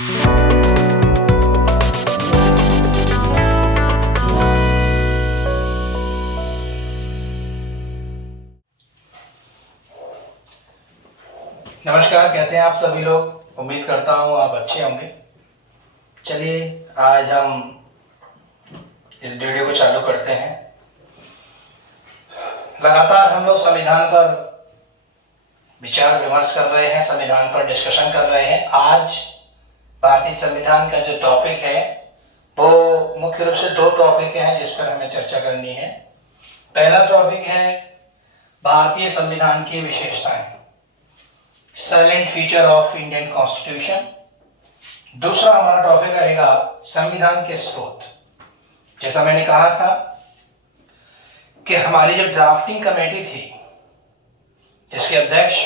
नमस्कार, कैसे हैं आप सभी लोग। उम्मीद करता हूँ आप अच्छे होंगे। चलिए आज हम इस वीडियो को चालू करते हैं। लगातार हम लोग संविधान पर विचार विमर्श कर रहे हैं, संविधान पर डिस्कशन कर रहे हैं। आज भारतीय संविधान का जो टॉपिक है वो मुख्य रूप से दो टॉपिक हैं जिस पर हमें चर्चा करनी है। पहला टॉपिक है भारतीय संविधान की विशेषताएं, silent feature of Indian constitution. दूसरा हमारा टॉपिक रहेगा संविधान के स्रोत। जैसा मैंने कहा था कि हमारी जो ड्राफ्टिंग कमेटी थी जिसके अध्यक्ष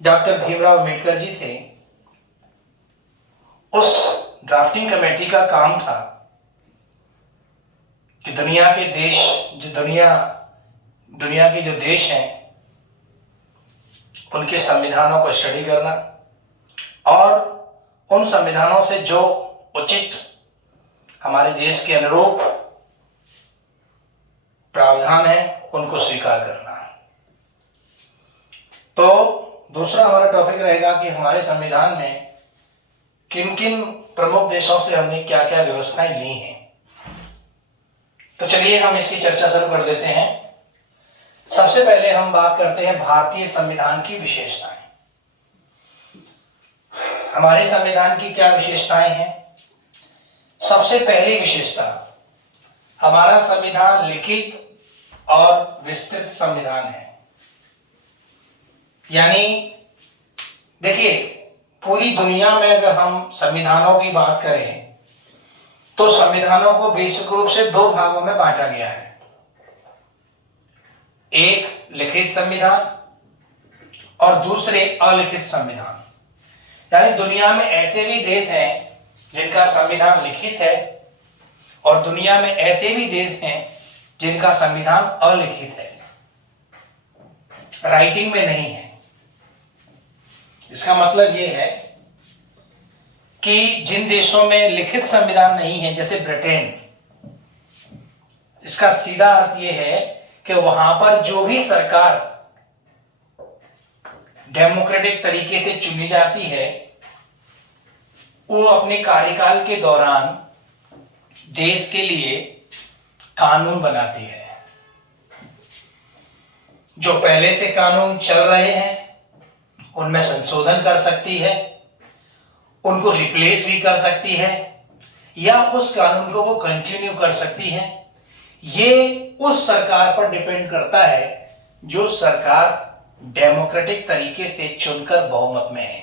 डॉक्टर भीमराव अम्बेडकर जी थे, उस ड्राफ्टिंग कमेटी का काम था कि दुनिया के जो देश हैं उनके संविधानों को स्टडी करना और उन संविधानों से जो उचित हमारे देश के अनुरूप प्रावधान है उनको स्वीकार करना। तो दूसरा हमारा टॉपिक रहेगा कि हमारे संविधान में किन किन प्रमुख देशों से हमने क्या क्या व्यवस्थाएं ली हैं। तो चलिए हम इसकी चर्चा शुरू कर देते हैं। सबसे पहले हम बात करते हैं भारतीय संविधान की विशेषताएं। हमारे संविधान की क्या विशेषताएं हैं? सबसे पहली विशेषता, हमारा संविधान लिखित और विस्तृत संविधान है। यानी देखिए, पूरी दुनिया में अगर हम संविधानों की बात करें तो संविधानों को बेसिक रूप से दो भागों में बांटा गया है। एक लिखित संविधान और दूसरे अलिखित संविधान। यानी दुनिया में ऐसे भी देश हैं जिनका संविधान लिखित है और दुनिया में ऐसे भी देश हैं जिनका संविधान अलिखित है, राइटिंग में नहीं है। इसका मतलब यह है कि जिन देशों में लिखित संविधान नहीं है, जैसे ब्रिटेन, इसका सीधा अर्थ यह है कि वहां पर जो भी सरकार डेमोक्रेटिक तरीके से चुनी जाती है वो अपने कार्यकाल के दौरान देश के लिए कानून बनाती है। जो पहले से कानून चल रहे हैं उनमें संशोधन कर सकती है, उनको रिप्लेस भी कर सकती है या उस कानून को वो कंटिन्यू कर सकती है। ये उस सरकार पर डिपेंड करता है जो सरकार डेमोक्रेटिक तरीके से चुनकर बहुमत में है,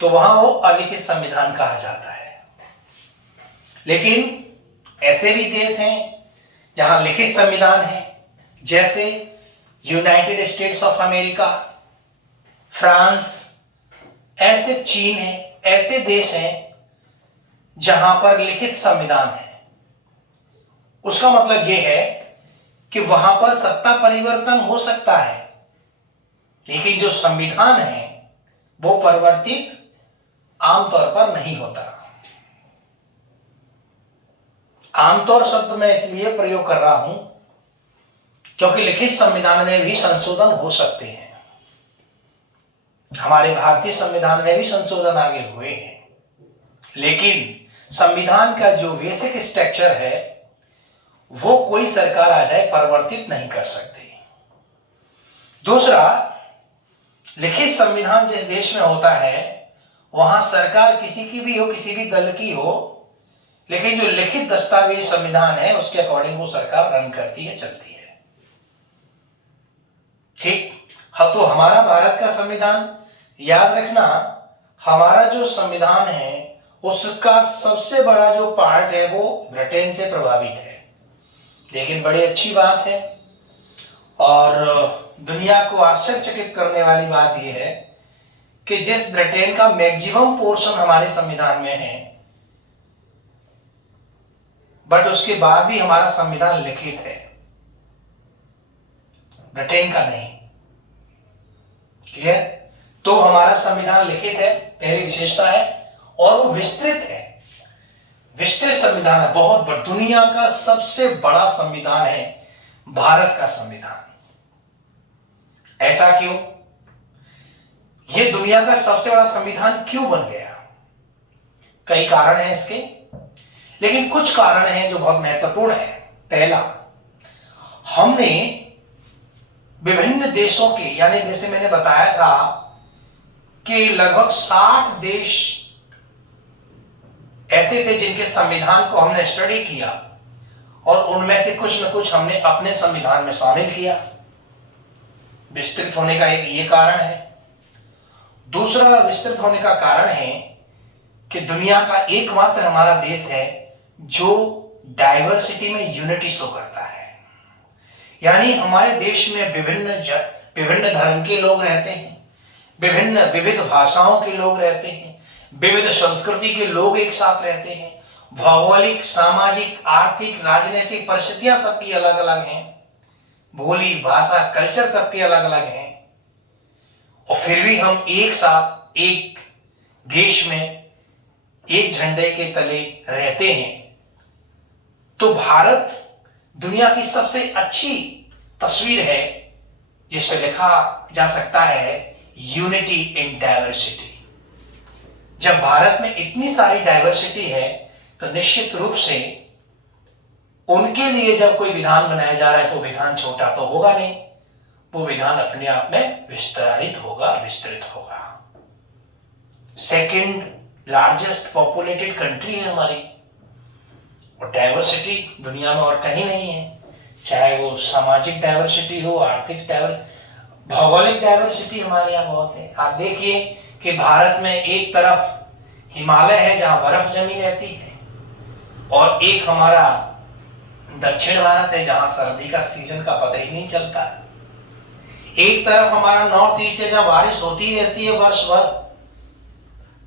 तो वहां वो अलिखित संविधान कहा जाता है। लेकिन ऐसे भी देश हैं जहां लिखित संविधान है, जैसे United states of America, France, ऐसे चीन है, ऐसे देश हैं जहां पर लिखित संविधान है। उसका मतलब यह है कि वहां पर सत्ता परिवर्तन हो सकता है, लेकिन जो संविधान है वो परिवर्तित आमतौर पर नहीं होता। आमतौर शब्द मैं इसलिए प्रयोग कर रहा हूं क्योंकि लिखित संविधान में भी संशोधन हो सकते हैं। हमारे भारतीय संविधान में भी संशोधन आगे हुए हैं, लेकिन संविधान का जो बेसिक स्ट्रक्चर है वो कोई सरकार आ जाए परिवर्तित नहीं कर सकती। दूसरा, लिखित संविधान जिस देश में होता है वहां सरकार किसी की भी हो, किसी भी दल की हो, लेकिन जो लिखित दस्तावेज संविधान है उसके अकॉर्डिंग वो सरकार रन करती है, चलती है। ठीक। हाँ, तो हमारा भारत का संविधान, याद रखना, हमारा जो संविधान है उसका सबसे बड़ा जो पार्ट है वो ब्रिटेन से प्रभावित है। लेकिन बड़ी अच्छी बात है और दुनिया को आश्चर्यचकित करने वाली बात यह है कि जिस ब्रिटेन का मैक्सिमम पोर्शन हमारे संविधान में है, बट उसके बाद भी हमारा संविधान लिखित है, ब्रिटेन का नहीं। क्लियर? तो हमारा संविधान लिखित है, पहली विशेषता है, और वो विस्तृत है। विस्तृत संविधान है, बहुत बड़ा, दुनिया का सबसे बड़ा संविधान है भारत का संविधान। ऐसा क्यों? ये दुनिया का सबसे बड़ा संविधान क्यों बन गया? कई कारण हैं इसके, लेकिन कुछ कारण हैं जो बहुत महत्वपूर्ण है। पहला, हमने विभिन्न देशों के, यानी जैसे मैंने बताया था कि लगभग 60 देश ऐसे थे जिनके संविधान को हमने स्टडी किया, और उनमें से कुछ न कुछ हमने अपने संविधान में शामिल किया। विस्तृत होने का एक ये कारण है। दूसरा विस्तृत होने का कारण है कि दुनिया का एकमात्र हमारा देश है जो डाइवर्सिटी में यूनिटी शो करता है। यानी हमारे देश में विभिन्न धर्म के लोग रहते हैं, विविध भाषाओं के लोग रहते हैं, विविध संस्कृति के लोग एक साथ रहते हैं। भौगोलिक, सामाजिक, आर्थिक, राजनीतिक परिस्थितियां सबकी अलग अलग हैं, बोली, भाषा, कल्चर सबके अलग अलग हैं, और फिर भी हम एक साथ एक देश में एक झंडे के तले रहते हैं। तो भारत दुनिया की सबसे अच्छी तस्वीर है जिस पर लिखा जा सकता है यूनिटी इन डाइवर्सिटी। जब भारत में इतनी सारी डाइवर्सिटी है तो निश्चित रूप से उनके लिए जब कोई विधान बनाया जा रहा है तो विधान छोटा तो होगा नहीं, वो विधान अपने आप में विस्तारित होगा, विस्तृत होगा। सेकंड लार्जेस्ट पॉपुलेटेड कंट्री है हमारी, और डाइवर्सिटी दुनिया में और कहीं नहीं है, चाहे वो सामाजिक डाइवर्सिटी हो, आर्थिक भौगोलिक डाइवर्सिटी हमारे यहाँ बहुत है। आप देखिए कि भारत में एक तरफ हिमालय है जहां बर्फ जमी रहती है, और एक हमारा दक्षिण भारत है जहां सर्दी का सीजन का पता ही नहीं चलता। एक तरफ हमारा नॉर्थ ईस्ट है जहां बारिश होती रहती है वर्ष भर,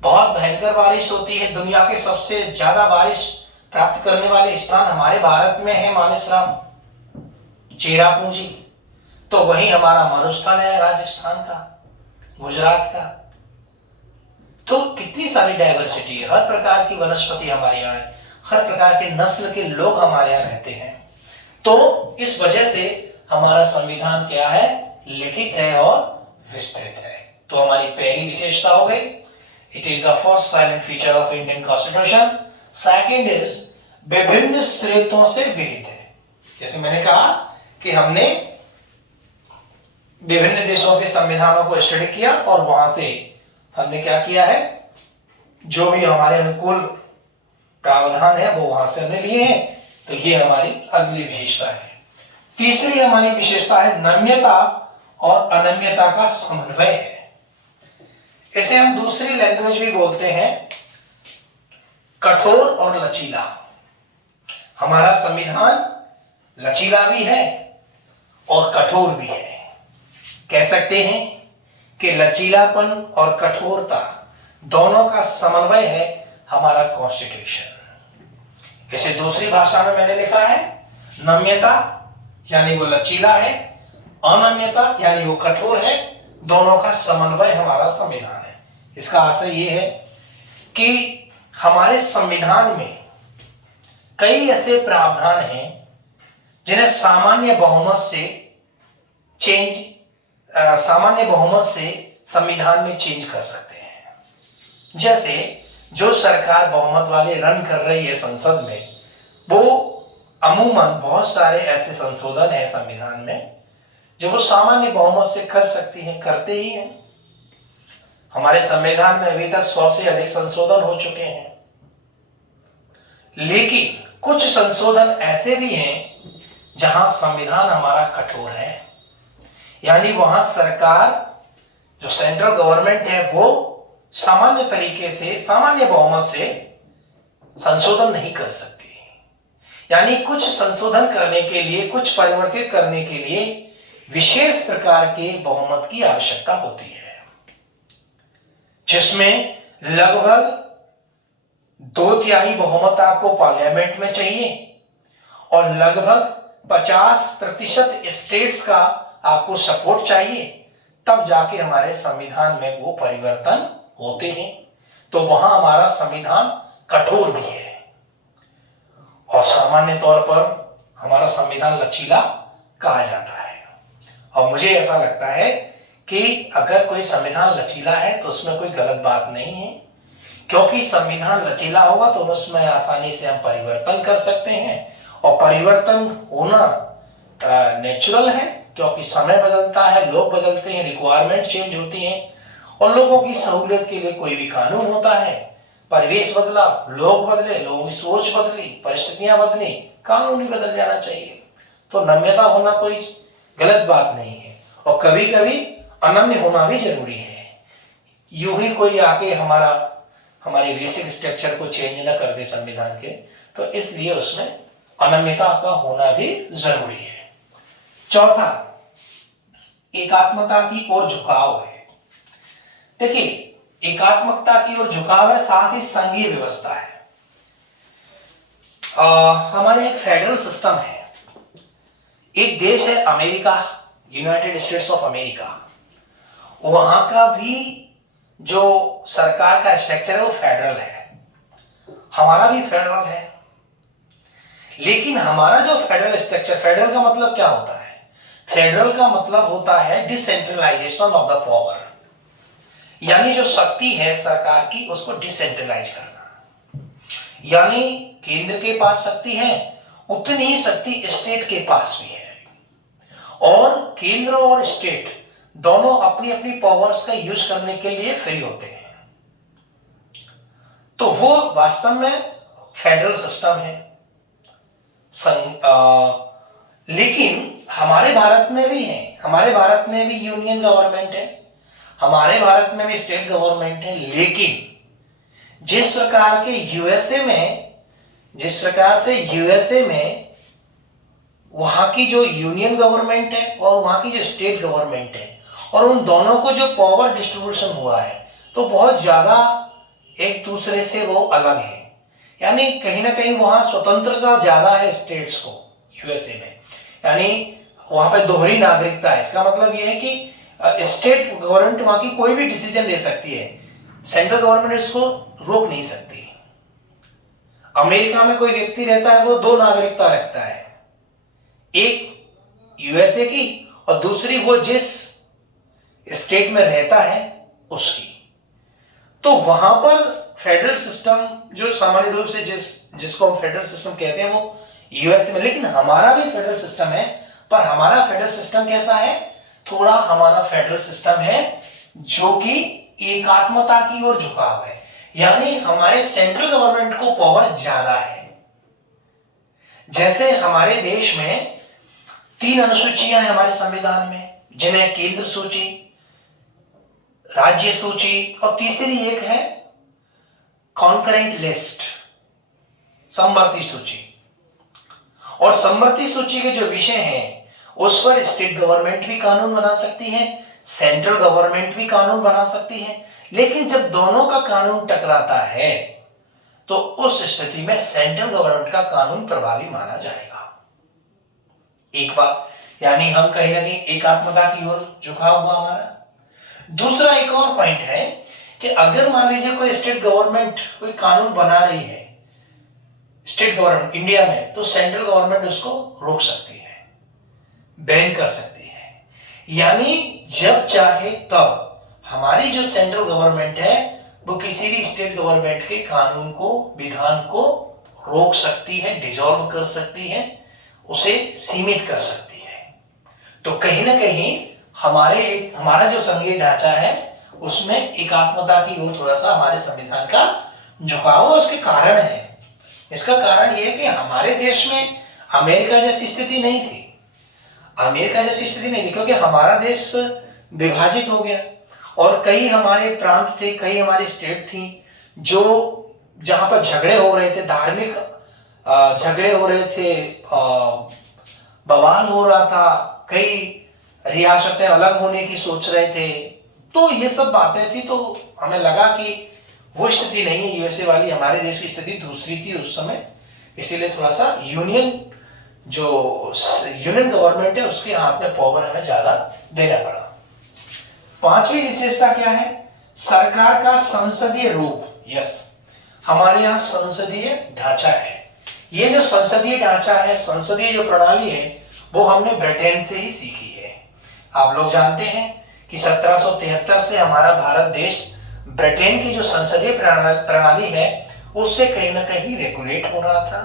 बहुत भयंकर बारिश होती है। दुनिया के सबसे ज्यादा बारिश प्राप्त करने वाले स्थान हमारे भारत में है मानेसराम, चेरापूंजी। तो वहीं हमारा मरुस्थल है राजस्थान का, गुजरात का। तो कितनी सारी डाइवर्सिटी है, हर प्रकार की वनस्पति हमारे यहाँ है, हर प्रकार के नस्ल के लोग हमारे यहाँ रहते हैं। तो इस वजह से हमारा संविधान क्या है? लिखित है और विस्तृत है। तो हमारी पहली विशेषता हो गई, it is the first silent feature of Indian constitution. Second is विभिन्न स्रोतों से विहित है। जैसे मैंने कहा कि हमने विभिन्न देशों के संविधानों को स्टडी किया और वहां से हमने क्या किया है, जो भी हमारे अनुकूल प्रावधान है वो वहां से हमने लिए हैं। तो ये हमारी अगली विशेषता है। तीसरी हमारी विशेषता है नम्यता और अनम्यता का समन्वय है। इसे हम दूसरी लैंग्वेज भी बोलते हैं कठोर और लचीला। हमारा संविधान लचीला भी है और कठोर भी है। कह सकते हैं कि लचीलापन और कठोरता दोनों का समन्वय है हमारा कॉन्स्टिट्यूशन। इसे दूसरी भाषा में मैंने लिखा है नम्यता यानी वो लचीला है, अनम्यता यानी वो कठोर है, दोनों का समन्वय हमारा संविधान है। इसका आशय ये है कि हमारे संविधान में कई ऐसे प्रावधान हैं जिन्हें सामान्य बहुमत से संविधान में चेंज कर सकते हैं। जैसे जो सरकार बहुमत वाले रन कर रही है संसद में, वो अमूमन बहुत सारे ऐसे संशोधन है संविधान में जो वो सामान्य बहुमत से कर सकती है, करते ही हैं। हमारे संविधान में अभी तक 100 से अधिक संशोधन हो चुके हैं। लेकिन कुछ संशोधन ऐसे भी हैं जहां संविधान हमारा कठोर है, यानी वहां सरकार जो सेंट्रल गवर्नमेंट है वो सामान्य तरीके से, सामान्य बहुमत से संशोधन नहीं कर सकती। यानी कुछ संशोधन करने के लिए, कुछ परिवर्तित करने के लिए विशेष प्रकार के बहुमत की आवश्यकता होती है, जिसमें लगभग 2/3 बहुमत आपको पार्लियामेंट में चाहिए और लगभग 50% स्टेट्स का आपको सपोर्ट चाहिए, तब जाके हमारे संविधान में वो परिवर्तन होते हैं। तो वहां हमारा संविधान कठोर भी है और सामान्य तौर पर हमारा संविधान लचीला कहा जाता है। और मुझे ऐसा लगता है कि अगर कोई संविधान लचीला है तो उसमें कोई गलत बात नहीं है, क्योंकि संविधान लचीला होगा तो उसमें आसानी से हम परिवर्तन कर सकते हैं और परिवर्तन होना नेचुरल है, क्योंकि समय बदलता है, लोग बदलते हैं, रिक्वायरमेंट चेंज होती हैं और लोगों की सहूलियत के लिए कोई भी कानून होता है। परिवेश बदला, लोग बदले, लोगों की सोच बदली, परिस्थितियां बदली, कानून ही बदल जाना चाहिए। तो नम्यता होना कोई गलत बात नहीं है और कभी कभी अनम्य होना भी जरूरी है। यूं ही कोई आके हमारे बेसिक स्ट्रक्चर को चेंज ना कर दे संविधान के, तो इसलिए उसमें अनम्यता का होना भी जरूरी है। चौथा, एकात्मता की ओर झुकाव है। देखिए, एकात्मकता की ओर झुकाव है, साथ ही संघीय व्यवस्था है। हमारे एक फेडरल सिस्टम है। एक देश है America, United states of America, वहां का भी जो सरकार का स्ट्रक्चर है वो फेडरल है, हमारा भी फेडरल है। लेकिन हमारा जो फेडरल स्ट्रक्चर, फेडरल का मतलब क्या होता है? फेडरल का मतलब होता है डिसेंट्रलाइजेशन ऑफ द पावर, यानी जो शक्ति है सरकार की उसको डिसेंट्रलाइज करना। यानी केंद्र के पास शक्ति है, उतनी ही शक्ति स्टेट के पास भी है और केंद्र और स्टेट दोनों अपनी अपनी पावर्स का यूज करने के लिए फ्री होते हैं। तो वो वास्तव में फेडरल सिस्टम है। लेकिन हमारे भारत में भी है, हमारे भारत में भी यूनियन गवर्नमेंट है, हमारे भारत में भी स्टेट गवर्नमेंट है। लेकिन जिस प्रकार से यूएसए में वहां की जो यूनियन गवर्नमेंट है और वहां की जो स्टेट गवर्नमेंट है, और उन दोनों को जो पावर डिस्ट्रीब्यूशन हुआ है तो बहुत ज्यादा एक दूसरे से वो अलग है। यानी कहीं ना कहीं वहां स्वतंत्रता ज्यादा है स्टेट्स को यूएसए में, यानी वहां पे दोहरी नागरिकता है। इसका मतलब यह है कि स्टेट गवर्नमेंट वहां की कोई भी डिसीजन ले सकती है, सेंट्रल गवर्नमेंट इसको रोक नहीं सकती। अमेरिका में कोई व्यक्ति रहता है, वो दो नागरिकता रखता है, एक यूएसए की और दूसरी वो जिस स्टेट में रहता है उसकी। तो वहां पर फेडरल सिस्टम जो सामान्य रूप से जिसको हम फेडरल सिस्टम कहते हैं वो यूएसए में, लेकिन हमारा भी फेडरल सिस्टम है। पर हमारा फेडरल सिस्टम कैसा है? थोड़ा हमारा फेडरल सिस्टम है जो कि एकात्मता की ओर झुकाव है, यानी हमारे सेंट्रल गवर्नमेंट को पावर ज्यादा है। जैसे हमारे देश में 3 अनुसूचियां हैं हमारे संविधान में, जिन्हें केंद्र सूची, राज्य सूची और तीसरी एक है कॉन्करेंट लिस्ट, समवर्ती सूची। और समवर्ती सूची के जो विषय हैं उस पर स्टेट गवर्नमेंट भी कानून बना सकती है, सेंट्रल गवर्नमेंट भी कानून बना सकती है। लेकिन जब दोनों का कानून टकराता है तो उस स्थिति में सेंट्रल गवर्नमेंट का कानून प्रभावी माना जाएगा। एक बात, यानी हम कहीं ना कहीं एकात्मता की ओर झुकाव हुआ हमारा। दूसरा एक और पॉइंट है कि अगर मान लीजिए कोई स्टेट गवर्नमेंट कोई कानून बना रही है, स्टेट गवर्नमेंट इंडिया में, तो सेंट्रल गवर्नमेंट उसको रोक सकती है, बैन कर सकती है। यानी जब चाहे तब हमारी जो सेंट्रल गवर्नमेंट है वो किसी भी स्टेट गवर्नमेंट के कानून को, विधान को रोक सकती है, डिसॉल्व कर सकती है, उसे सीमित कर सकती है। तो कहीं ना कहीं हमारा जो संघीय ढांचा है उसमें एकात्मता की ओर थोड़ा सा हमारे संविधान का झुकाव उसके कारण है। इसका कारण यह है कि हमारे देश में अमेरिका जैसी स्थिति नहीं थी, क्योंकि हमारा देश विभाजित हो गया और कई हमारे प्रांत थे, कई हमारी स्टेट थी जो जहां पर झगड़े हो रहे थे, धार्मिक झगड़े हो रहे थे, बवाल हो रहा था, कई रियासतें अलग होने की सोच रहे थे। तो ये सब बातें थी, तो हमें लगा कि वो स्थिति नहीं है यूएसए वाली, हमारे देश की स्थिति दूसरी थी उस समय, इसीलिए थोड़ा सा यूनियन गवर्नमेंट है उसके हाथ में पावर हमें ज्यादा देना पड़ा। पांचवी विशेषता क्या है? सरकार का संसदीय रूप। यस, हमारे यहाँ संसदीय ढांचा है। ये जो संसदीय ढांचा है, संसदीय जो प्रणाली है, वो हमने ब्रिटेन से ही सीखी है। आप लोग जानते हैं कि 1773 से हमारा भारत देश ब्रिटेन की जो संसदीय प्रणाली है उससे कहीं ना कहीं रेगुलेट हो रहा था।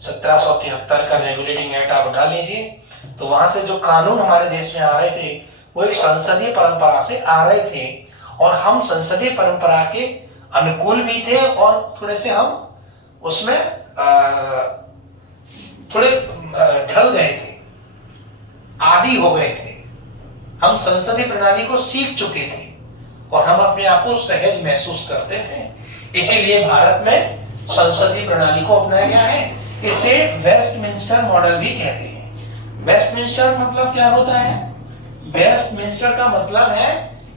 1773 का रेगुलेटिंग एक्ट आप उठा लीजिए, तो वहां से जो कानून हमारे देश में आ रहे थे वो एक संसदीय परंपरा से आ रहे थे, और हम संसदीय परंपरा के अनुकूल भी थे और थोड़े से हम उसमें थोड़े ढल गए थे, आदी हो गए थे। हम संसदीय प्रणाली को सीख चुके थे और हम अपने आप को सहज महसूस करते थे, इसीलिए भारत में संसदीय प्रणाली को अपनाया गया है। इसे वेस्टमिंस्टर मॉडल भी कहते हैं। वेस्टमिंस्टर मतलब क्या होता है? वेस्टमिंस्टर का मतलब है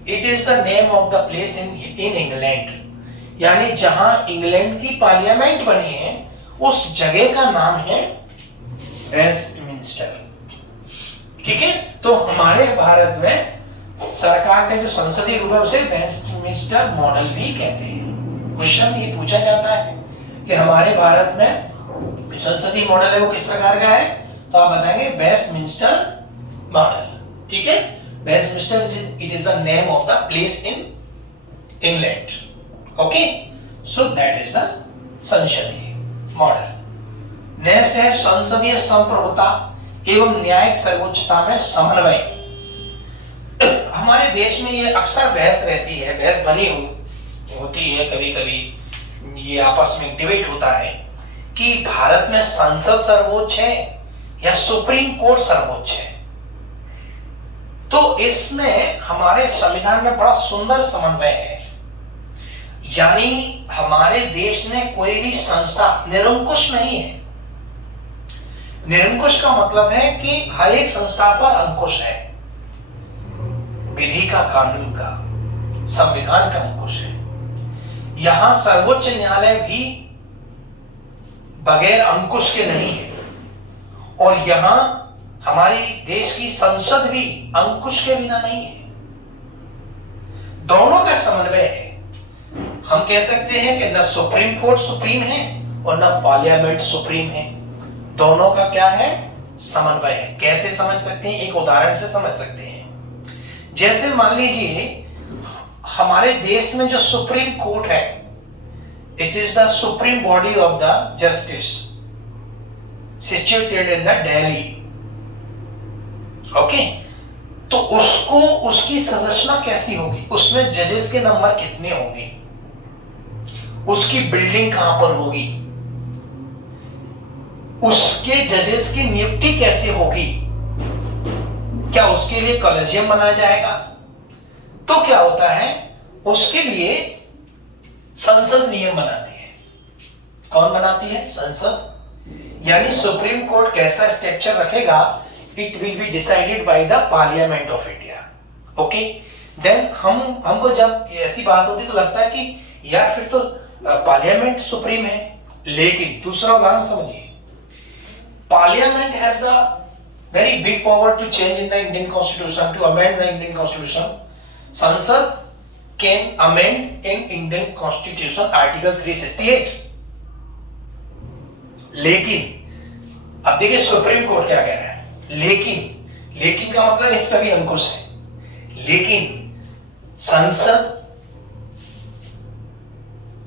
it is the name of the place in England, यानी जहां इंग्लैंड की पार्लियामेंट बनी है उस जगह का नाम है वेस्टमिंस्टर। ठीक है, तो हमारे भारत में सरकार का जो संसदीय रूप है उसे वेस्टमिंस्टर मॉडल भी कहते हैं। क्वेश्चन ये पूछा जाता है कि हमारे भारत में संसदीय मॉडल है वो किस प्रकार का है, तो आप बताएंगे वेस्टमिंस्टर मॉडल। ठीक है, Westminster it is the name of the place in England. Okay, so that is the संसदीय मॉडल। नेक्स्ट है संसदीय संप्रभुता एवं न्यायिक सर्वोच्चता में समन्वय। हमारे देश में ये अक्सर बहस रहती है, बहस बनी होती है, कभी कभी ये आपस में डिबेट होता है कि भारत में संसद सर्वोच्च है या सुप्रीम कोर्ट सर्वोच्च है। तो इसमें हमारे संविधान में बड़ा सुंदर समन्वय है, यानी हमारे देश में कोई भी संस्था निरंकुश नहीं है। निरंकुश का मतलब है कि हर एक संस्था पर अंकुश है, विधि का, कानून का, संविधान का अंकुश है। यहां सर्वोच्च न्यायालय भी बगैर अंकुश के नहीं है, और यहां हमारी देश की संसद भी अंकुश के बिना नहीं है। दोनों का समन्वय है। हम कह सकते हैं कि न सुप्रीम कोर्ट सुप्रीम है और न पार्लियामेंट सुप्रीम है। दोनों का क्या है? समन्वय है। कैसे समझ सकते हैं? एक उदाहरण से समझ सकते हैं। जैसे मान लीजिए हमारे देश में जो सुप्रीम कोर्ट है, it is the supreme body of the justice situated in the Delhi. Okay, तो उसको, उसकी संरचना कैसी होगी, उसमें जजेस के नंबर कितने होंगे, उसकी बिल्डिंग कहां पर होगी, उसके जजेस की नियुक्ति कैसे होगी, क्या उसके लिए कॉलेजियम बनाया जाएगा? तो क्या होता है, उसके लिए संसद नियम बनाती है। कौन बनाती है? संसद। यानी सुप्रीम कोर्ट कैसा स्ट्रक्चर रखेगा, it will be decided by the parliament of India. Okay, then हमको जब ऐसी बात होती तो लगता है कि यार फिर तो पार्लियामेंट सुप्रीम है, लेकिन दूसरा उदाहरण समझिए। Parliament has the very big power to change in the Indian constitution, to amend the Indian constitution. संसद can amend in Indian constitution article 368। लेकिन अब देखिए सुप्रीम कोर्ट क्या कह रहा है, लेकिन का मतलब इसका भी अंकुश है। लेकिन संसद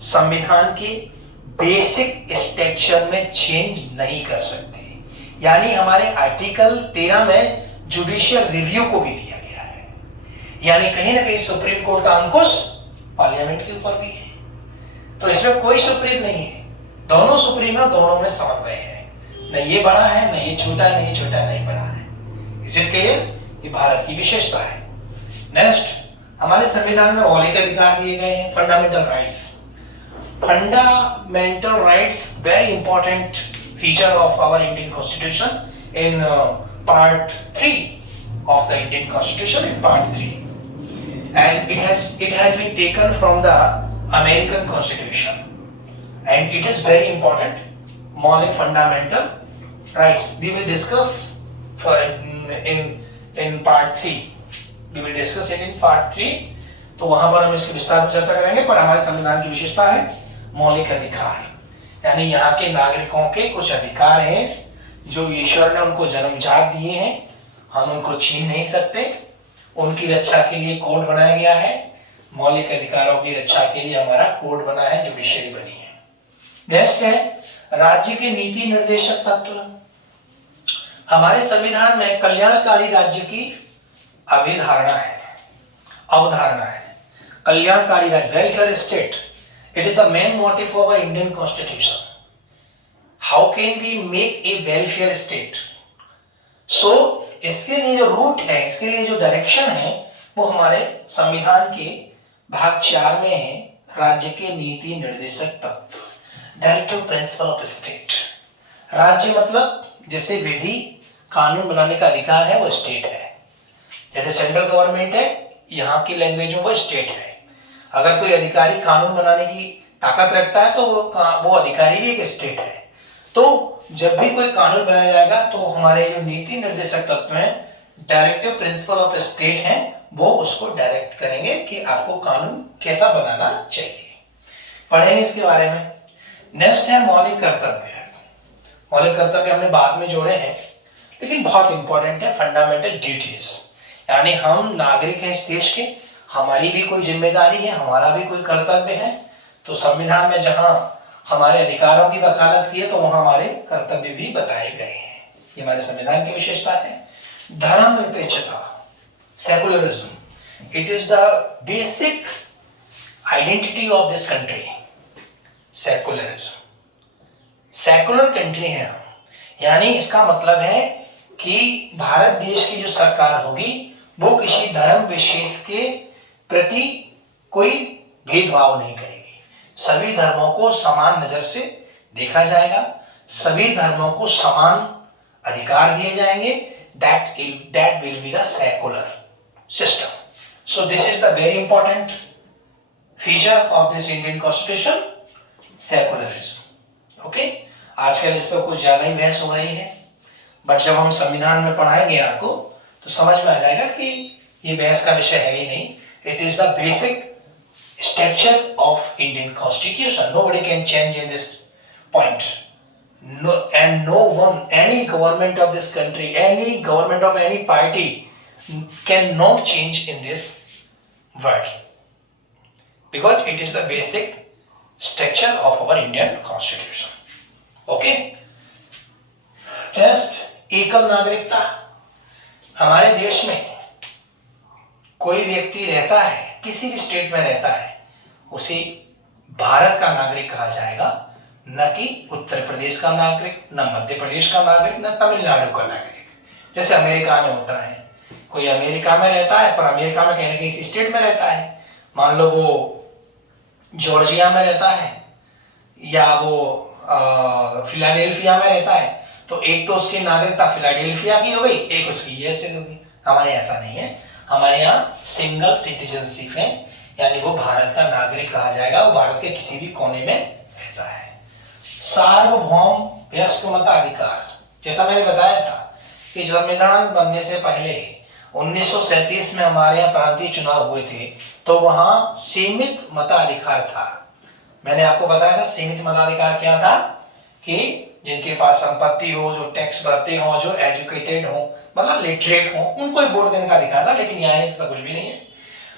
संविधान के बेसिक स्ट्रक्चर में चेंज नहीं कर सकती। यानी हमारे आर्टिकल 13 में जुडिशियल रिव्यू को भी दिया गया है, यानी कहीं ना कहीं सुप्रीम कोर्ट का अंकुश पार्लियामेंट के ऊपर भी है। तो इसमें कोई सुप्रीम नहीं है, दोनों सुप्रीम है, दोनों में समन्वय है। न ये बड़ा है, न ये छोटा है, न ये छोटा, नहीं बड़ा है। Is it clear? ये भारत की विशेषता है। नेक्स्ट, हमारे संविधान में मौलिक अधिकार दिए गए हैं, fundamental rights. Fundamental rights very important feature of our Indian constitution in part 3 of the Indian Constitution in part 3, and it has been taken from the American Constitution, and it is very important. Maulik fundamental rights we will discuss in part 3. We will discuss it in part 3, तो वहां पर हम इसकी विस्तार से चर्चा करेंगे। पर हमारे संविधान की विशेषता है मौलिक अधिकार, यानी यहाँ के नागरिकों के कुछ अधिकार हैं जो ईश्वर ने उनको जन्मजात दिए हैं, हम उनको छीन नहीं सकते। उनकी रक्षा के लिए कोड बनाया गया है, मौलिक अधिकारों की रक्षा के लिए हमारा कोड बना है, जुडिशरी बनी है। नेक्स्ट है राज्य के नीति निर्देशक तत्व। हमारे संविधान में कल्याणकारी राज्य की अवधारणा है। कल्याणकारी राज्य, welfare state, it is the main motive of our Indian constitution. How can we make a welfare state? So इसके लिए जो रूट है, इसके लिए जो डायरेक्शन है, वो हमारे संविधान के भाग 4 में है, राज्य के नीति निर्देशक तत्व, डायरेक्टिव प्रिंसिपल ऑफ स्टेट। राज्य मतलब जैसे विधि कानून बनाने का अधिकार है, वो स्टेट है। जैसे सेंट्रल गवर्नमेंट है, यहाँ की लैंग्वेज में वो स्टेट है। अगर कोई अधिकारी कानून बनाने की ताकत रखता है तो वो अधिकारी भी एक स्टेट है। तो जब भी कोई कानून बनाया जाएगा तो हमारे जो नीति निर्देशक तत्व हैं, डायरेक्टिव प्रिंसिपल ऑफ स्टेट हैं, वो उसको डायरेक्ट करेंगे कि आपको कानून कैसा बनाना चाहिए। पढ़ेंगे इसके बारे में। नेक्स्ट है मौलिक कर्तव्य। मौलिक कर्तव्य हमने बाद में जोड़े हैं, लेकिन बहुत इंपॉर्टेंट है, फंडामेंटल ड्यूटीज, यानी हम नागरिक हैं इस देश के, हमारी भी कोई जिम्मेदारी है, हमारा भी कोई कर्तव्य है। तो संविधान में जहां हमारे अधिकारों की वकालत की है, तो वहां हमारे कर्तव्य भी बताए गए हैं। ये हमारे संविधान की विशेषता है। धर्मनिरपेक्षता, secularism, it is the basic identity of this country. Secularism, secular country है हम, यानी इसका मतलब है कि भारत देश की जो सरकार होगी वो किसी धर्म विशेष के प्रति कोई भेदभाव नहीं करेगी। सभी धर्मों को समान नजर से देखा जाएगा, सभी धर्मों को समान अधिकार दिए जाएंगे। that will be the secular system. So this is the very important feature of this Indian Constitution, secularism. Okay? आजकल इस पर कुछ ज्यादा ही बहस हो रही है, बट जब हम संविधान में पढ़ाएंगे आपको तो समझ में आ जाएगा कि ये बहस का विषय है ही नहीं। It is the basic structure of Indian Constitution. Nobody can change in this point. No, and no one, any government of this country, any government of any party cannot change in this word, because it is the basic structure of our Indian Constitution. Okay? Next, एकल नागरिकता। हमारे देश में कोई व्यक्ति रहता है, किसी भी स्टेट में रहता है, उसे भारत का नागरिक कहा जाएगा, न कि उत्तर प्रदेश का नागरिक, न मध्य प्रदेश का नागरिक, न तमिलनाडु का नागरिक। जैसे अमेरिका में होता है, कोई अमेरिका में रहता है पर अमेरिका में कहीं ना कहीं स्टेट में रहता है, मान लो वो जॉर्जिया में रहता है या वो फिलाडेल्फिया में रहता है, तो एक तो उसकी नागरिकता फिलाडेल्फिया की हो गई, एक उसकी यूएसए की हो गई। हमारे ऐसा नहीं है, हमारे यहाँ सिंगल सिटीजनशिप है, यानी वो भारत का नागरिक कहा जाएगा, वो भारत के किसी भी कोने में रहता है। सार्वभौम वयस्क मताधिकार, जैसा मैंने बताया था कि संविधान बनने से पहले 1937 में हमारे यहाँ प्रांतीय चुनाव हुए थे, तो वहां सीमित मताधिकार था। मैंने आपको बताया था सीमित मताधिकार क्या था, कि जिनके पास संपत्ति हो, जो टैक्स भरते हो, जो एजुकेटेड हो, मतलब लिटरेट हो, उनको ही वोट देने का अधिकार था। लेकिन यहाँ ऐसा कुछ भी नहीं है।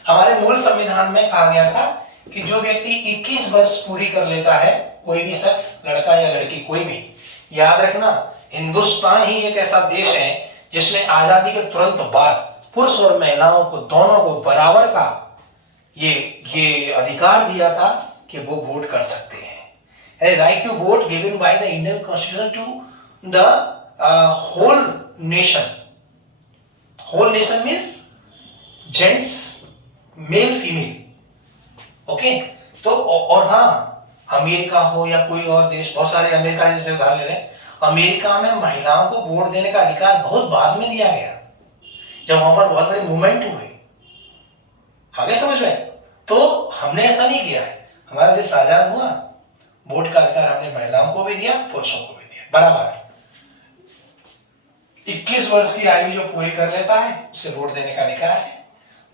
हमारे मूल संविधान में कहा गया था कि जो व्यक्ति 21 वर्ष पूरी कर लेता है, कोई भी शख्स, लड़का या लड़की, कोई भी, याद रखना हिंदुस्तान ही एक ऐसा देश है जिसने आजादी के तुरंत बाद पुरुष और महिलाओं को, दोनों को बराबर का ये अधिकार दिया था कि वो वोट कर सकते हैं। Right to vote given by the Indian constitution to the whole nation. Whole nation means gents, male female. Okay, तो और हाँ, अमेरिका हो या कोई और देश, बहुत सारे अमेरिका जैसे उदाहरण ले रहे हैं, अमेरिका में महिलाओं को वोट देने का अधिकार बहुत बाद में दिया गया, जब वहां पर बहुत बड़े मूवमेंट हुए। आगे समझ में? तो हमने ऐसा नहीं किया है, हमारा देश आजाद हुआ, वोट का अधिकार हमने महिलाओं को भी दिया, पुरुषों को भी दिया, बराबर। 21 वर्ष की आयु जो पूरी कर लेता है उसे वोट देने का अधिकार है।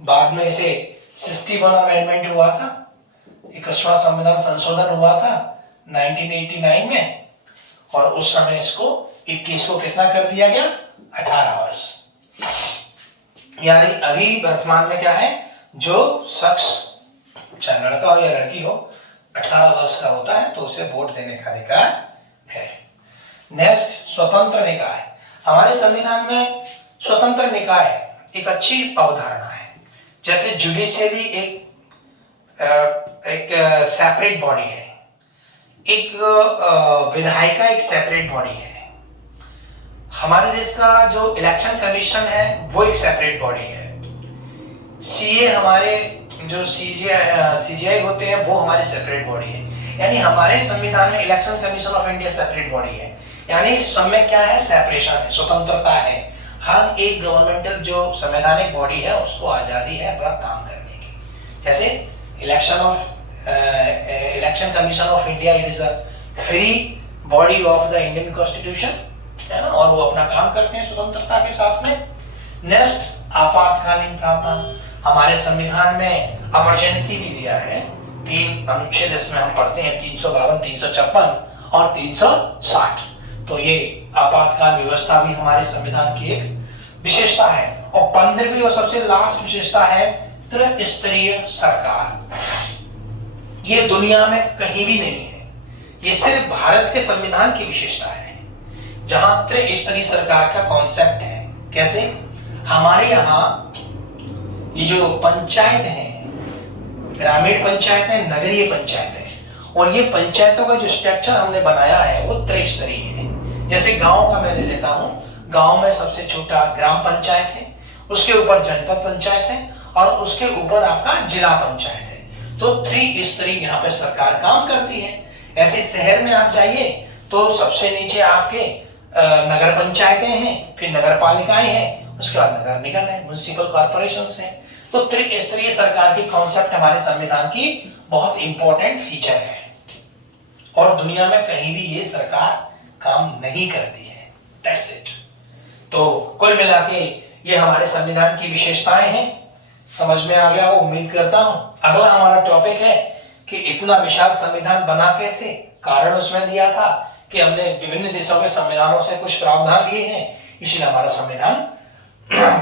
बाद में इसे 61 अमेंडमेंट हुआ था, 21वां संविधान संशोधन हुआ था 1989 में, और उस समय इसको 21 को कितना कर दिया गया, 18 वर्ष। यानी अभी वर्तमान में क्या है, जो शख्स चाहे लड़का हो या लड़की हो 18 वर्ष का होता है तो उसे वोट देने का अधिकार है। नेक्स्ट, स्वतंत्र निकाय। हमारे संविधान में स्वतंत्र निकाय एक अच्छी अवधारणा है। जैसे जुडिशियरी एक सेपरेट बॉडी है, एक विधायिका एक सेपरेट बॉडी है, हमारे देश का जो इलेक्शन कमीशन है वो एक सेपरेट बॉडी है, सीए हमारे जो सीजीआई होते हैं वो हमारी सेपरेट बॉडी है। यानी हमारे संविधान में election commission of India separate body है। यानी सब में क्या है, सेपरेशन है, स्वतंत्रता है। हर एक गवर्नमेंटल जो संवैधानिक बॉडी है उसको आजादी है अपना काम करने की। जैसे election commission of India, it is a free body of the Indian constitution, है ना, और वो अपना काम करते हैं स्वतंत्रता के साथ में। नेक्स्ट, आपातकालीन प्रावधान। हमारे संविधान में इमरजेंसी भी दिया है, 3 अनुच्छेद इसमें हम पढ़ते हैं, 352, 356 और 360। तो ये आपातकाल व्यवस्था भी हमारे संविधान की एक विशेषता है। और 15वीं और सबसे लास्ट विशेषता है त्रिस्तरीय सरकार। ये दुनिया में कहीं भी नहीं है, ये सिर्फ भारत के संविधान की विशेषता है जहां त्रिस्तरीय सरकार का कॉन्सेप्ट है। कैसे, हमारे यहाँ ये जो पंचायत है, ग्रामीण पंचायत है, नगरीय पंचायत है, और ये पंचायतों का जो स्ट्रक्चर हमने बनाया है वो त्रिस्तरीय है। जैसे गांव का मैं ले लेता हूं, गांव में सबसे छोटा ग्राम पंचायत है, उसके ऊपर जनपद पंचायत है, और उसके ऊपर आपका जिला पंचायत है। तो त्रिस्तरीय यहाँ पे सरकार काम करती है। ऐसे शहर में आप जाइए तो सबसे नीचे आपके नगर पंचायतें हैं, फिर नगर पालिकाएं हैं, उसके बाद नगर निगम है, म्युनिसिपल कॉर्पोरेशंस हैं। तो त्रिस्तरीय सरकार की कॉन्सेप्ट हमारे संविधान की बहुत इंपॉर्टेंट फीचर है, और दुनिया में कहीं भी ये सरकार काम नहीं करती है। That's it। तो कुल मिला के ये हमारे संविधान की विशेषताएं हैं। समझ में आ गया, वो उम्मीद करता हूं। अगला हमारा टॉपिक है कि इतना विशाल संविधान बना कैसे। कारण उसमें दिया था कि हमने विभिन्न देशों के संविधानों से कुछ प्रावधान लिए हैं, इसलिए हमारा संविधान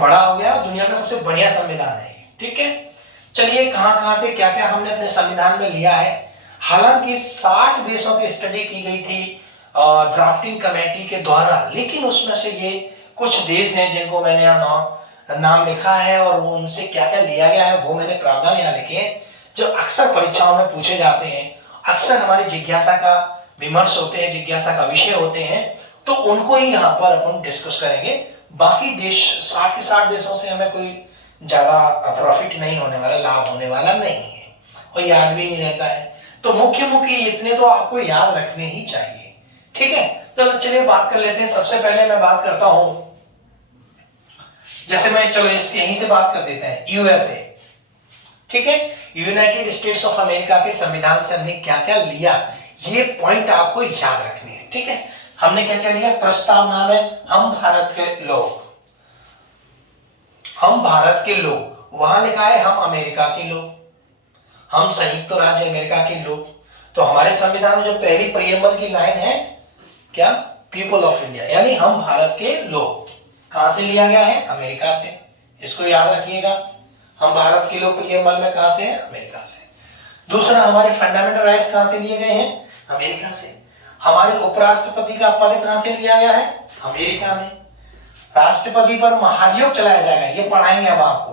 बड़ा हो गया, दुनिया का सबसे बढ़िया संविधान है। ठीक है, चलिए कहां से क्या क्या हमने अपने संविधान में लिया है। हालांकि 60 देशों की स्टडी की गई थी ड्राफ्टिंग कमेटी के द्वारा, लेकिन उसमें से ये कुछ देश हैं जिनको मैंने यहाँ नाम लिखा है, और वो उनसे क्या क्या लिया गया है वो मैंने प्रावधान यहाँ लिखे हैं, जो अक्सर परीक्षाओं में पूछे जाते हैं, अक्सर हमारी जिज्ञासा का विमर्श होते हैं, जिज्ञासा का विषय होते हैं, तो उनको ही यहाँ पर अपन डिस्कस करेंगे। बाकी देश 60 के 60 देशों से हमें कोई ज्यादा प्रॉफिट नहीं होने वाला, लाभ होने वाला नहीं है, और याद भी नहीं रहता है। तो मुख्य इतने तो आपको याद रखने ही चाहिए। ठीक है, तो चलिए बात कर लेते हैं। सबसे पहले मैं बात करता हूं, जैसे मैं चलो यहीं से बात कर देते हैं, यूएसए। ठीक है, यूनाइटेड स्टेट्स ऑफ अमेरिका के संविधान से हमने क्या क्या लिया, ये पॉइंट आपको याद रखने हैं। ठीक है, हमने क्या क्या लिया। प्रस्ताव नाम है हम भारत के लोग, हम भारत के लोग, वहां लिखा है हम अमेरिका के लोग, हम संयुक्त राज्य अमेरिका के लोग। तो हमारे संविधान में जो पहली प्रियम्बल की लाइन है क्या, पीपल ऑफ इंडिया, यानी हम भारत के लोग। कहां से लिया गया है, अमेरिका से, इसको याद रखिएगा। हम भारत के लोग प्रियम्बल में कहां से है, अमेरिका से। दूसरा, हमारे फंडामेंटल राइट्स कहां से लिए गए हैं, अमेरिका से। हमारे उपराष्ट्रपति का पद कहां से लिया गया है, अमेरिका में। राष्ट्रपति पर महाभियोग चलाया जाएगा, ये पढ़ाएंगे हम आपको।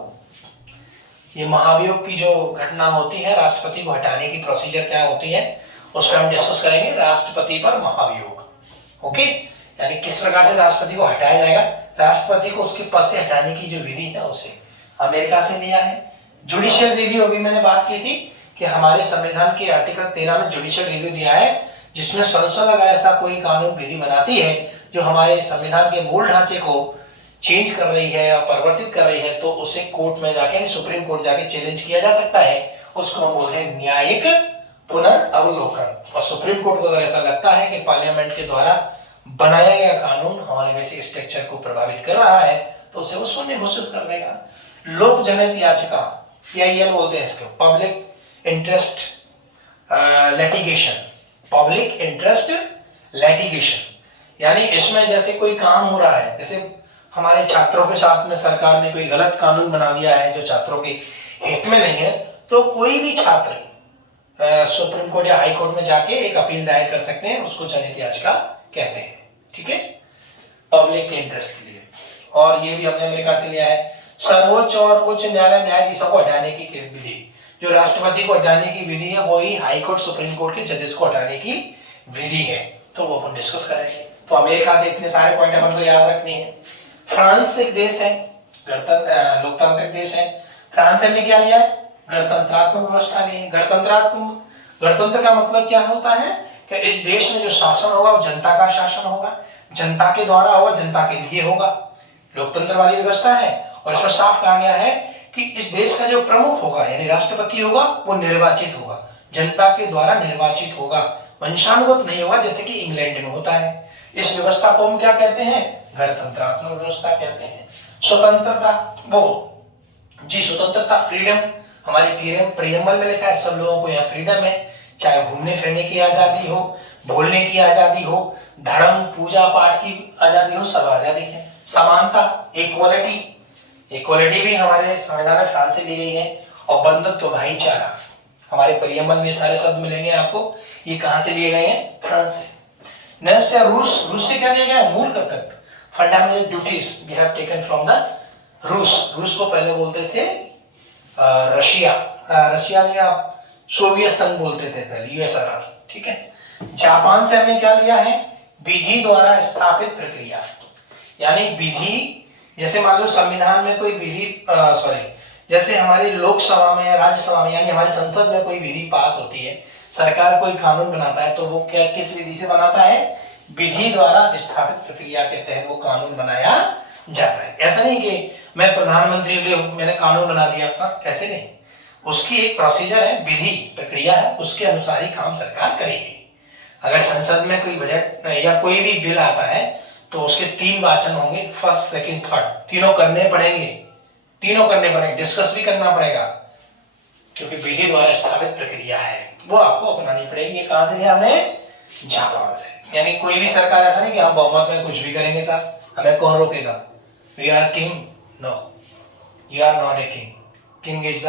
ये महाभियोग की जो घटना होती है, राष्ट्रपति को हटाने की प्रोसीजर क्या होती है, उस पर हम डिस्कस करेंगे। राष्ट्रपति पर महाभियोग, ओके, यानी किस प्रकार से राष्ट्रपति को हटाया जाएगा। राष्ट्रपति को उसके पद से हटाने की जो विधि है उसे अमेरिका से लिया है। जुडिशियल रिव्यू, अभी मैंने बात की थी कि हमारे संविधान के आर्टिकल 13 में जुडिशियल रिव्यू दिया है, जिसमें संसद अगर ऐसा कोई कानून विधि बनाती है जो हमारे संविधान के मूल ढांचे को चेंज कर रही है या परिवर्तित कर रही है, तो उसे कोर्ट में जाके, सुप्रीम कोर्ट जाके चैलेंज किया जा सकता है। उसको हम बोलते हैं न्यायिक पुनर्अवलोकन। और सुप्रीम कोर्ट को अगर ऐसा लगता है कि पार्लियामेंट के द्वारा बनाया गया कानून हमारे बेसिक स्ट्रक्चर को प्रभावित कर रहा है, तो उसे वो शून्य घोषित कर देगा। लोक जनहित याचिका, PIL बोलते हैं इसको, public interest litigation, public interest litigation. यानी इसमें जैसे कोई काम हो रहा है, जैसे हमारे छात्रों के साथ में सरकार ने कोई गलत कानून बना दिया है जो छात्रों के हित में नहीं है, तो कोई भी छात्र सुप्रीम कोर्ट या हाई कोर्ट में जाके एक अपील दायर कर सकते हैं, उसको जनहित याचिका कहते हैं। ठीक है, पब्लिक के इंटरेस्ट के लिए। और ये भी हमने अमेरिका से लिया है, सर्वोच्च और उच्च न्यायालय न्यायाधीशों को हटाने की विधि, जो राष्ट्रपति को हटाने की विधि है वही हाई कोर्ट सुप्रीम कोर्ट के जजेस को हटाने की विधि है, तो वो अपन डिस्कस करेंगे। तो अमेरिका से इतने सारे पॉइंट अपन को याद रखने हैं। फ्रांस एक देश है, लोकतांत्रिक देश है। फ्रांस ने क्या लिया है? गणतंत्रात्मक व्यवस्था ली है। गणतंत्र का मतलब क्या होता है कि इस देश में जो शासन होगा वो जनता का शासन होगा, जनता के द्वारा होगा, जनता के लिए होगा। लोकतंत्र वाली व्यवस्था है। और इसमें साफ कहा गया है कि इस देश का जो प्रमुख होगा यानी राष्ट्रपति होगा वो निर्वाचित होगा, जनता के द्वारा निर्वाचित होगा, वंशानुगत नहीं होगा जैसे कि इंग्लैंड में होता है। इस व्यवस्था को हम क्या कहते हैं? गणतंत्रात्मक व्यवस्था कहते हैं। स्वतंत्रता, स्वतंत्रता, फ्रीडम, हमारे प्रियम्बल में लिखा है सब लोगों को यहाँ फ्रीडम है, चाहे घूमने फिरने की आजादी हो, बोलने की आजादी हो, धर्म पूजा पाठ की आजादी हो, सब आजादी है। समानता, इक्वालिटी भी हमारे संविधान में फ्रांस से ली गई है। और बंधुत्व, भाईचारा, हमारे प्रियम्बल में सारे शब्द मिलेंगे आपको, ये कहां से लिए गए हैं? फ्रांस से। नेक्स्ट है रूस से क्या लिया गया? मूल कर्तव्य, fundamental duties we have taken from the रूस को पहले बोलते थे रशिया ने आप सोवियत संघ बोलते थे पहले, USSR। ठीक है। जापान से हमने क्या लिया है? विधि द्वारा स्थापित प्रक्रिया, यानी विधि, जैसे मान लो संविधान में कोई विधि जैसे हमारी लोकसभा में, राज्यसभा में, यानी हमारी संसद में कोई विधि पास होती है, सरकार कोई कानून बनाता है, तो वो क्या किस विधि से बनाता है? विधि द्वारा स्थापित प्रक्रिया के तहत वो कानून बनाया जाता है। ऐसा नहीं कि मैं प्रधानमंत्री के मैंने कानून बना दिया, ऐसे नहीं। उसकी एक प्रोसीजर है, विधि प्रक्रिया है, उसके अनुसार ही काम सरकार करेगी। अगर संसद में कोई बजट या कोई भी बिल आता है तो उसके 3 वाचन होंगे, फर्स्ट, सेकंड, थर्ड, तीनों करने पड़ेंगे, डिस्कस भी करना पड़ेगा, क्योंकि विधि द्वारा स्थापित प्रक्रिया है, वो आपको अपनानी पड़ेगी। ये कहां से लिया हमने? जापान से। यानी कोई भी सरकार ऐसा नहीं कि हम बहुमत में कुछ भी करेंगे साहब, हमें कौन रोकेगा? We are king? No, you are not a king, king is the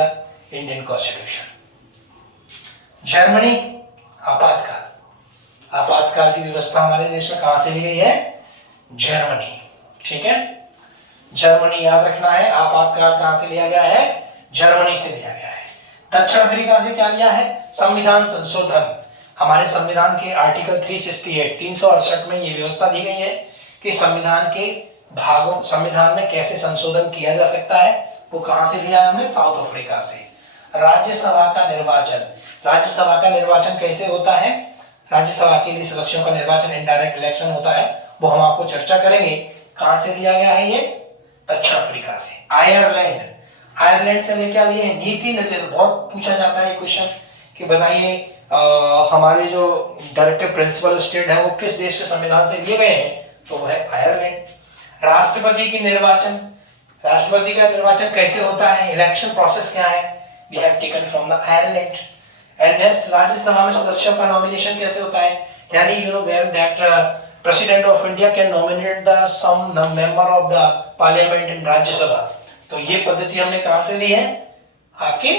Indian constitution. Germany, आपातकाल की व्यवस्था हमारे देश में कहां से ली गई है? जर्मनी। ठीक है, जर्मनी याद रखना है। आपातकाल कहां से लिया गया है? जर्मनी से लिया गया है। दक्षिण अफ्रीका से क्या लिया है? संविधान संशोधन। हमारे संविधान के आर्टिकल 368 में ये व्यवस्था दी गई है कि संविधान में कैसे संशोधन किया जा सकता है। वो कहां से लिया है हमने? साउथ अफ्रीका से। राज्यसभा का निर्वाचन कैसे होता है? राज्यसभा के लिए सदस्यों का निर्वाचन इनडायरेक्ट इलेक्शन होता है, वो हम आपको चर्चा करेंगे। कहां से लिया गया है ये? दक्षिण अफ्रीका से। आयरलैंड से क्या लिए? नीति निर्देश। बहुत पूछा जाता है क्वेश्चन कि बताइए हमारे जो डायरेक्टिव प्रिंसिपल स्टेट है वो किस देश के संविधान से लिए गए हैं? तो वो है आयरलैंड। राष्ट्रपति का निर्वाचन कैसे होता है? इलेक्शन प्रोसेस क्या है? We have taken from the Ireland. And next, Rajya Sabha में सदस्यों का नॉमिनेशन कैसे होता है? यानी you know well that president of India can nominate the some member of the parliament in Rajya Sabha. तो ये पद्धति हमने कहां से ली है? आपके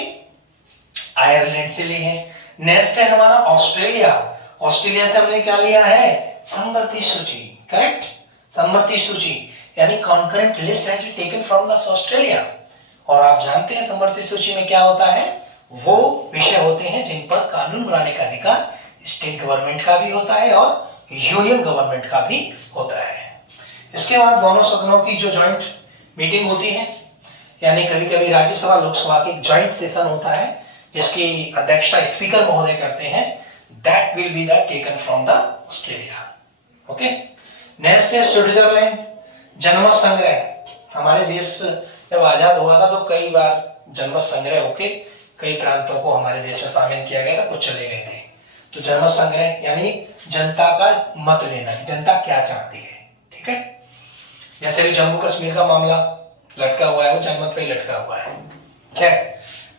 आयरलैंड से ली है। नेक्स्ट है हमारा ऑस्ट्रेलिया से हमने क्या लिया है? समवर्ती सूची। करेक्ट, समवर्ती सूची यानी concurrent list has been taken from the Australia. और आप जानते हैं समवर्ती सूची में क्या होता है? वो विषय होते हैं जिन पर कानून बनाने का अधिकार स्टेट गवर्नमेंट का भी होता है और यूनियन गवर्नमेंट का भी होता है। इसके बाद दोनों सदनों की जो जॉइंट मीटिंग होती है, यानी कभी कभी राज्यसभा लोकसभा की जॉइंट सेशन होता है जिसकी अध्यक्षता स्पीकर महोदय करते हैं, that will be the taken from the Australia. Okay, next है स्विट्जरलैंड। जनमत संग्रह। हमारे देश जब आजाद हुआ था तो कई बार जनमत संग्रह होके कई प्रांतों को हमारे देश में शामिल किया गया था, कुछ चले गए थे। तो जनमत संग्रह यानी जनता का मत लेना, जनता क्या चाहती है। ठीक है, जैसे भी जम्मू कश्मीर का मामला लटका हुआ है, वो जनमत पे ही लटका हुआ है। खैर,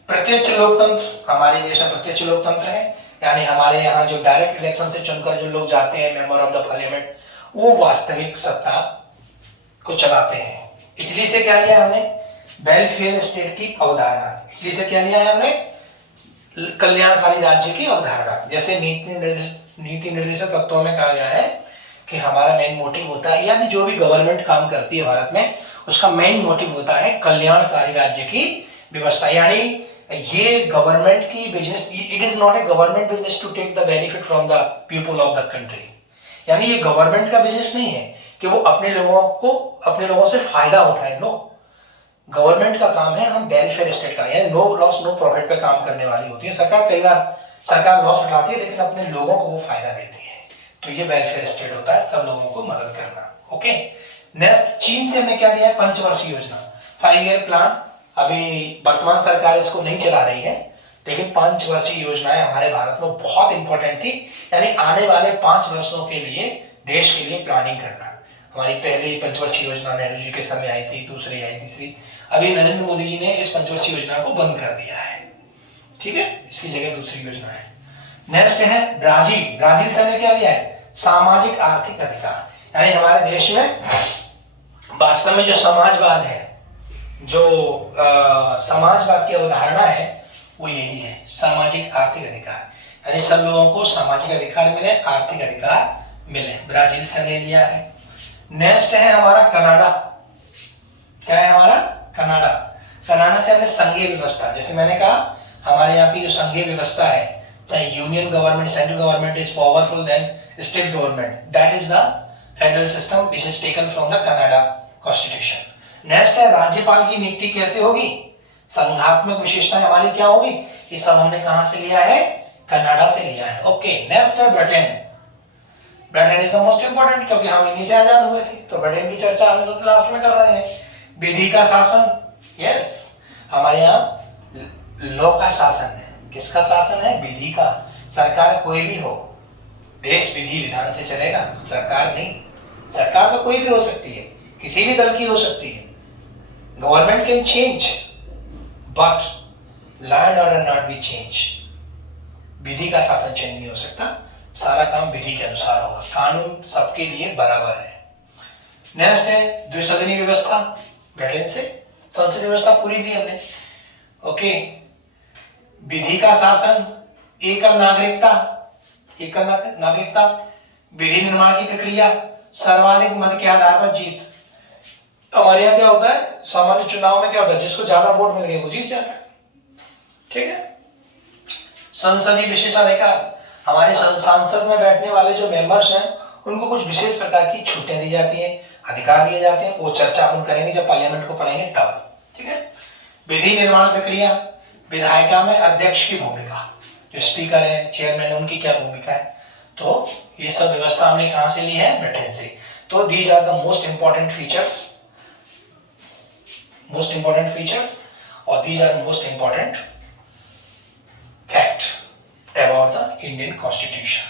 प्रत्यक्ष लोकतंत्र हमारे देश में प्रत्यक्ष लोकतंत्र है, यानी हमारे यहाँ जो डायरेक्ट इलेक्शन से चुनकर जो लोग जाते हैं मेंबर ऑफ द पार्लियामेंट, वो वास्तविक सत्ता को चलाते हैं। इटली से क्या लिया हमने? वेलफेयर स्टेट की अवधारणा। इटली से क्या लिया है हमने? कल्याणकारी राज्य की अवधारणा। जैसे नीति निर्देशक तत्वों में कहा गया है कि हमारा मेन मोटिव होता है, यानी जो भी गवर्नमेंट काम करती है भारत में, उसका मेन मोटिव होता है कल्याणकारी राज्य की व्यवस्था। यानी ये गवर्नमेंट की business, it is not a government business to take the benefit from the people of the country. यानी ये गवर्नमेंट का बिजनेस नहीं है कि वो अपने लोगों से फायदा उठाए। नो, गवर्नमेंट का काम है हम वेलफेयर स्टेट का, यानी नो लॉस नो प्रॉफिट पे काम करने वाली होती है। सरकार कई बार सरकार लॉस उठाती है, लेकिन अपने लोगों को वो फायदा देती है। तो ये वेलफेयर स्टेट होता है, सब लोगों को मदद करना। ओके, नेक्स्ट, चीन से हमने क्या लिया है? पंचवर्षीय योजना, 5 ईयर प्लान। अभी वर्तमान सरकार इसको नहीं चला रही है, लेकिन 5 वर्षीय योजनाएं हमारे भारत में बहुत इंपॉर्टेंट थी। यानी आने वाले 5 वर्षों के लिए देश के लिए प्लानिंग करना। हमारी पहली पंचवर्षीय योजना नेहरू जी के समय आई थी, दूसरी आई, तीसरी। अभी नरेंद्र मोदी जी ने इस पंचवर्षीय योजना को बंद कर दिया है, ठीक है, इसकी जगह दूसरी योजना है। नेक्स्ट है ब्राजील। ब्राजील से हमने क्या लिया है? सामाजिक आर्थिक अधिकार। यानी हमारे देश में वास्तव में जो समाजवाद है, जो समाजवाद की अवधारणा है, वो यही है, सामाजिक आर्थिक अधिकार। यानी सब लोगों को सामाजिक अधिकार मिले, आर्थिक अधिकार मिले। ब्राजील से हमने लिया है। नेक्स्ट है हमारा कनाडा। क्या है हमारा? कनाडा। कनाडा से हमने संघीय व्यवस्था, जैसे मैंने कहा हमारे यहाँ की जो संघीय व्यवस्था है, चाहे union government, central government is powerful than state government, that is the federal system which is taken from the Canada constitution. Next है राज्यपाल की नियुक्ति कैसे होगी? संघात्मक विशेषताएं हमारी क्या होगी? ये सब हमने कहां से लिया है? कनाडा से लिया है। ओके, नेक्स्ट है Britain. Britain is the most important, क्योंकि हम इन्हीं से आजाद हुए थे, तो ब्रिटेन की चर्चा हम सबसे लास्ट में कर रहे हैं। विधि का शासन, यस, हमारे यहाँ लॉ का शासन है। किसका शासन है? विधि का। सरकार कोई भी हो, देश विधि विधान से चलेगा, सरकार नहीं। सरकार तो कोई भी हो सकती है, किसी भी दल की हो सकती है। Government can change but law and order not be change. विधि का शासन चेंज नहीं हो सकता, सारा काम विधि के अनुसार होगा, कानून सबके लिए बराबर है। नेक्स्ट है द्विसदनीय व्यवस्था। ब्रिटेन से संसदीय व्यवस्था पूरी ली हमने। ओके, विधि का शासन, एकल नागरिकता, एकल नागरिकता, विधि निर्माण की प्रक्रिया, सर्वाधिक मत के आधार पर जीत। हमारे यहाँ क्या होता है? सामान्य चुनाव में क्या होता है? जिसको ज्यादा वोट मिल गए वो जीत जाता है, ठीक है। संसदीय विशेषाधिकार, हमारे सांसद में बैठने वाले जो मेंबर्स हैं, उनको कुछ विशेष प्रकार की छूटें दी जाती हैं, अधिकार दिए जाते हैं। वो चर्चा अपन करेंगे जब पार्लियामेंट को पढ़ेंगे तब, ठीक है। विधि निर्माण प्रक्रिया, विधायिका में अध्यक्ष की भूमिका, जो स्पीकर है, चेयरमैन है, उनकी क्या भूमिका है। तो ये सब व्यवस्था हमने कहां से ली है? ब्रिटेन से। तो these are the most important features और these are most important fact about the Indian constitution.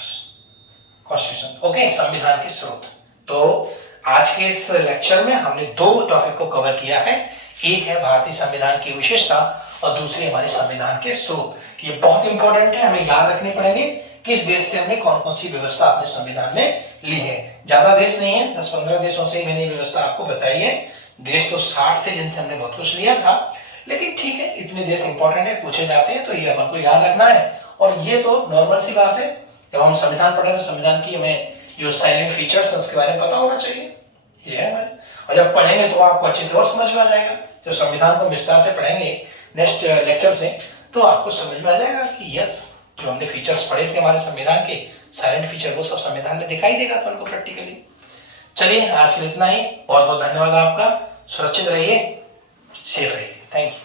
Okay, संविधान के स्रोत। तो आज के इस लेक्चर में हमने 2 टॉपिक को कवर किया है। एक है भारतीय संविधान की विशेषता और दूसरी हमारे संविधान के स्रोत। ये बहुत इंपॉर्टेंट है, हमें याद रखने पड़ेंगे किस देश से हमने कौन कौन सी व्यवस्था अपने संविधान में ली है। ज्यादा देश नहीं है, 10-15 देशों से मैंने व्यवस्था आपको बताई है। देश तो 60 थे जिनसे हमने बहुत कुछ लिया था, लेकिन ठीक है, इतने देश इंपॉर्टेंट है, पूछे जाते हैं, तो ये अपन को याद रखना है। और ये तो नॉर्मल सी बात है, जब हम संविधान पढ़े तो संविधान की हमें जो साइलेंट फीचर्स है उसके बारे में पता होना चाहिए, ये है हमारे। और जब पढ़ेंगे तो आपको अच्छे से और समझ में आ जाएगा। जो संविधान को विस्तार से पढ़ेंगे नेक्स्ट लेक्चर से, तो आपको समझ में आ जाएगा कि यस, जो हमने फीचर्स पढ़े थे हमारे संविधान के साइलेंट फीचर, वो सब संविधान में दिखाई देगा अपन को प्रैक्टिकली। चलिए, आज के लिए इतना ही। बहुत बहुत धन्यवाद आपका। सुरक्षित रहिए, सेफ रहिए। Thank you.